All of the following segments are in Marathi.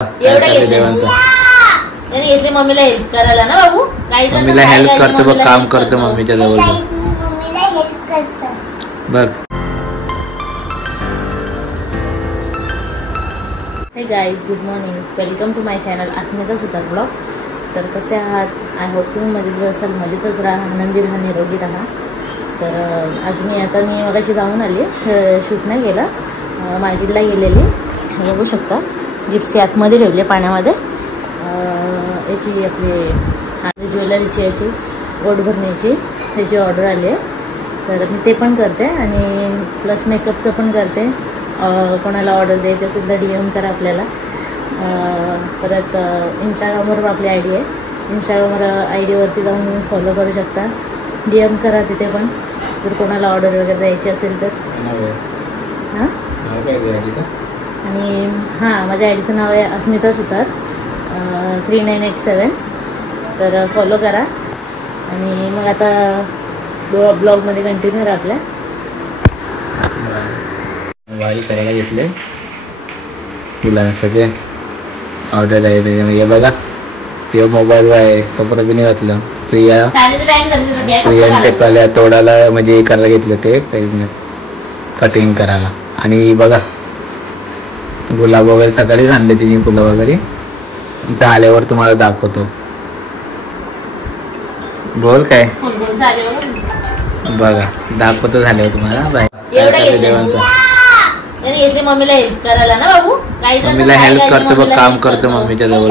घेतले मम्मीला हेल्प करायला ना बाबू. मम्मीला हेल्प करतो बघ, काम करतो मम्मीच्या जवळ बघ. Hey guys, good morning, welcome to my channel Asmita Sutar blog. तर कसे आहात? आय होप तुम्ही मजेत असाल, मजेतच राहा, आनंदी राहा, निरोगी राहा. तर आज मी मगाशी जाऊन आले, शूट नाही गेला, मार्केटला गेलेली. बघू शकता जिप्सी आतमध्ये ठेवली पाण्यामध्ये. याची आपली ज्वेलरीची याची ओढ भरण्याची त्याची ऑर्डर आली आहे. तर मी ते पण करते आणि प्लस मेकअपचं पण करते. कोणाला ऑर्डर द्यायची असेल तर DM करा आपल्याला. परत इंस्टाग्रामवर आपली ID आहे, इंस्टाग्रामवर ID वरती जाऊन तुम्ही फॉलो करू शकता. DM करा तिथे पण जर कोणाला ऑर्डर वगैरे द्यायची असेल तर. हां, आणि हां, माझ्या आयडीचं नाव आहे अस्मिता सुतार 3987. तर फॉलो करा. आणि मग आता ब्लॉगमध्ये कंटिन्यू राहा. आपल्या वारी करायला घेतले फुलांचे ऑर्डर आहे त्याच्यामध्ये. बघा ते मोबाईल आहे, कपडे बी नाही घातलं. प्रियाने ते तोडायला म्हणजे करायला घेतलं, ते कटिंग करायला. आणि बघा गुलाब वगैरे सकाळीच आणले तिने, फुलं वगैरे. इथं आल्यावर तुम्हाला दाखवतो. बोल काय बघा, दाखवतो झाल्यावर तुम्हाला. बाय. घेतले मम्मीला हेल्प करायला ना बाबू. मम्मीला हेल्प करतो बघ, काम करतो मम्मीच्या जवळ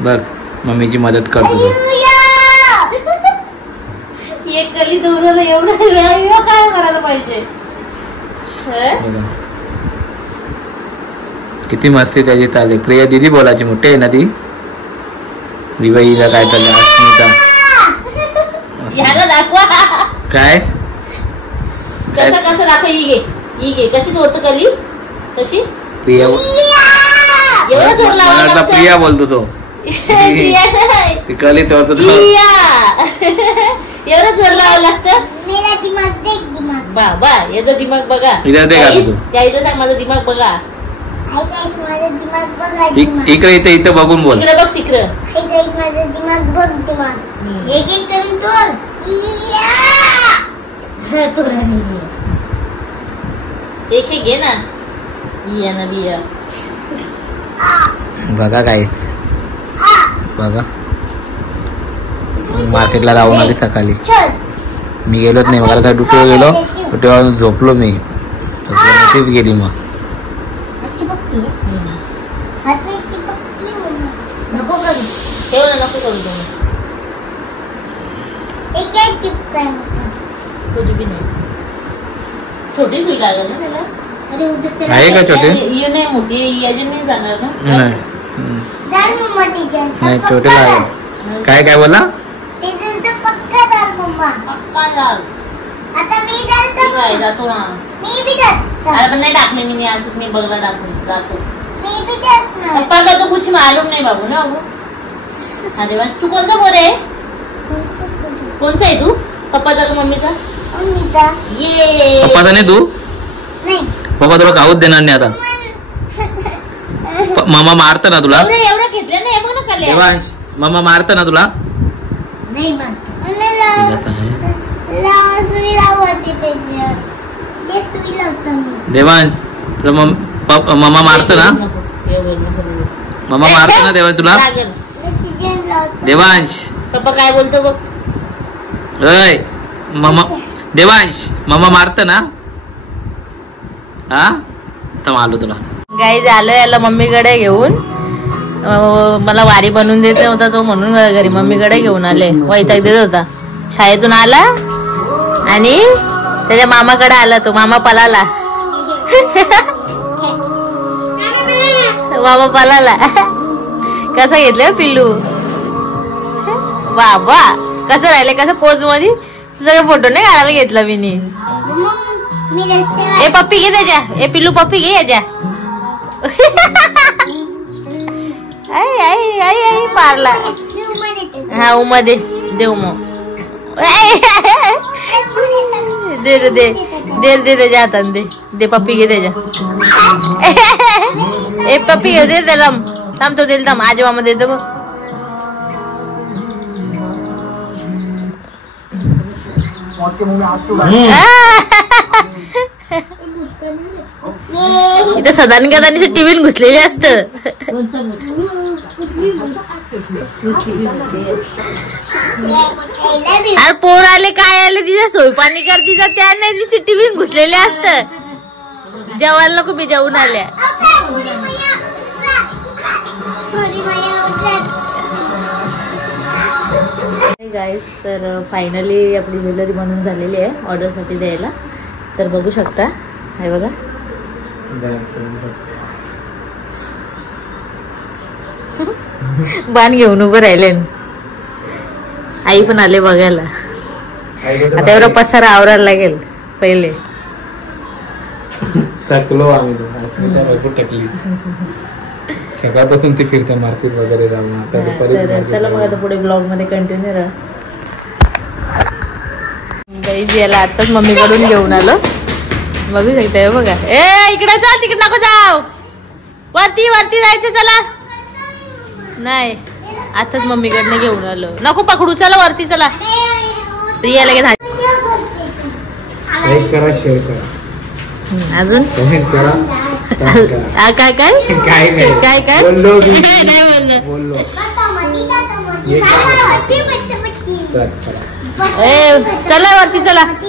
बघ. मम्मीची मदत करतो. एक कली दोन एवढं काय करायला पाहिजे. किती मस्ती त्याची चालली. प्रिया दीदी बोलायची, मोठे आहे ना ती. दिवाळीला काय चाललं दाखवा काय कसं कसं दाखव. ही घे कशी होतं कली, कशी प्रिया. एवढं जोर लावायला प्रिया बोलतो तो कली तो एवढं जोर लावावं लागतं. बाबा याचा दिमाग बघा. त्याचं सांग माझा दिमाग बघा. इकडे इथे इथं बघून बोल. तिकडे बघ, तिकडं एक घे ना. बिया बघा काय बघा. मार्केटला जाऊन आली सकाळी. मी गेलोच नाही, मला काय ड्युटीवर गेलो, ड्युटीवर झोपलो मी. तीच गेली. मग नको करू कुछ भी नाही. छोटी सुई लागेल ना त्याला. आहे का छोटी? ये नाही मोठी, अजून नाही जाणार ना. नाही छोटे लागेल. काय काय बोला? जातो ना. पण नाही टाकले मी असंच. मी बघला टाकून जातो. पप्पा का तो कुछ मालूम नाही बाबू ना. बाबू अरे वा. तू कोणता बोर आहे? कोणचा आहे तू? पप्पाचा का मम्मीचा? ये पप्पाचा नाही तू? पप्पा तुला खाऊच देणार नाही आता. मामा मारता ना तुला? एवढं घेतलं नाही बघ ना कल्या. मामा मारता ना तुला? देवांश तुला मामा मारत ना? मामा मारतो ना देवांश तुला? देवांश पप्पा काय बोलतो बघ. मामा देवांश मामा मारत ना? हा तर आलो तुला. गाई झालं याला मम्मीकडे घेऊन. मला वारी बनवून देत होता तो, म्हणून घरी मम्मीकडे घेऊन आले. वैताग देत होता. शाळेतून आला आणि त्याच्या मामाकडे आला. तो मामा पळाला. मामा पळाला. कसं घेतलं पिल्लू. बाबा कसं राहिले, कसं पोज मध्ये सगळे फोटो नाही काढायला घेतला मी. ए पप्पी घे त्याच्या. ए पिल्लू पप्पी घे याच्या. आई आई आई आई पारला. हा उमध्ये देऊ मग. दे दे दे दे दे त्याच्या हाताने. दे दे पप्पी घे त्याच्या. पप्पी घेऊ दे त्याला थांबतो देईल थांब आजी मामा देतो बघ इथं सदानी कदानी टीव्ही घुसलेले असत पोर आले काय आले तिथे सोयपाणी करते त्याने तिथे टीव्ही घुसलेले असत जेवायला नको मी जेवून आल्या गाईस तर फायनली आपली ज्वेलरी बनवून झालेली आहे ऑर्डरसाठी द्यायला तर बघू शकता हे बघा बाण घेऊन उभं राहिले आई पण आले बघायला आता एवढा पसारा आवरायला लागेल पहिले थकलो आम्ही टकली सकाळपासून ती फिरते मार्केट वगैरे जाऊन आता दुपारी चला मग आता पुढे ब्लॉग मध्ये कंटिन्यू राहा गाईज याला आताच मम्मी कडून घेऊन आलो बघू शकता बघा ए इकडे चल तिकडे नको जाऊ वरती वरती जायचं चला नाही आताच मम्मी कडनं घेऊन आलो नको पकडू चला वरती चला प्रिया लगेच लाईक करा शेअर करा अजून कमेंट करा काय काय काय काय काय बोललो नाही बोललो चला चला वरती चला